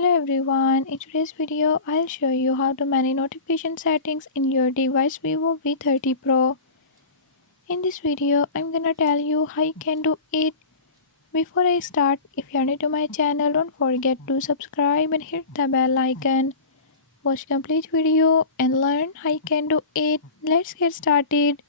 Hello everyone, in today's video I'll show you how to manage notification settings in your device Vivo V30 Pro. In this video I'm gonna tell you how you can do it. Before I start, if you're new to my channel, don't forget to subscribe and hit the bell icon. Watch complete video and learn how you can do it. Let's get started.